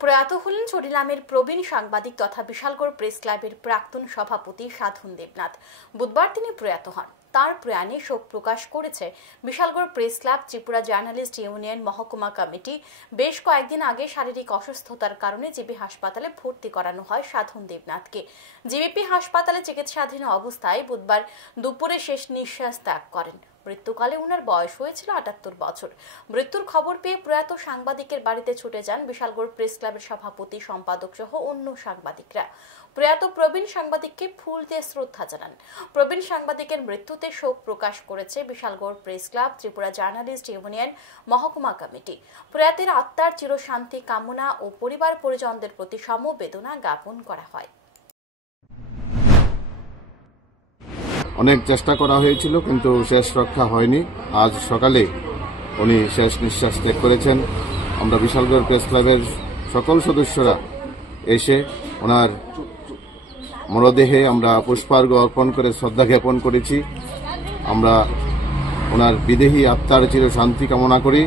প্রয়াত হলেন চরিলামের প্রবীণ সাংবাদিক তথা বিশালগড় প্রেস ক্লাবের প্রাক্তন সভাপতি সাধন দেবনাথ। বুধবার তিনি প্রয়াত হন। তার প্রয়াণে শোক প্রকাশ করেছে Bishalgarh press club, Tripura journalist union মহকুমা কমিটি। বেশ কয়েকদিন আগে শারীরিক অসুস্থতার কারণে জিবি হাসপাতালে ভর্তি করানো হয় সাধন দেবনাথকে। জিবিপি হাসপাতালে চিকিৎসাধীন অবস্থায় বুধবার দুপুরে শেষ নিঃশ্বাস ত্যাগ করেন। মৃত্যুকালে ওনার বয়স হয়েছিল ৭৮ বছর। মৃত্যুর খবর পেয়ে প্রয়াত সাংবাদিকের বাড়িতে ছুটে যান বিশালগড় প্রেস ক্লাবের সভাপতি, সম্পাদক সহ অন্য সাংবাদিকরা। প্রয়াত প্রবীণ সাংবাদিককে ফুল দিয়ে শ্রদ্ধা জানান। প্রবীণ সাংবাদিকের মৃত্যুতে শোক প্রকাশ করেছে Bishalgarh press club, Tripura journalist union মহকুমা কমিটি। প্রয়াতের আত্মার চিরশান্তি কামনা ও পরিবার পরিজনদের প্রতি সমবেদনা জ্ঞাপন করা হয়। অনেক চেষ্টা করা হয়েছিল কিন্তু শেষ রক্ষা হয়নি। আজ সকালে উনি শেষ নিঃশ্বাস ত্যাগ করেছেন। আমরা বিশালগড় প্রেস ক্লাবের সকল সদস্যরা এসে ওনার মরদেহে আমরা পুষ্পার্ঘ্য অর্পণ করে শ্রদ্ধা জ্ঞাপন করেছি। আমরা ওনার বিদেহী আত্মার চির শান্তি কামনা করি।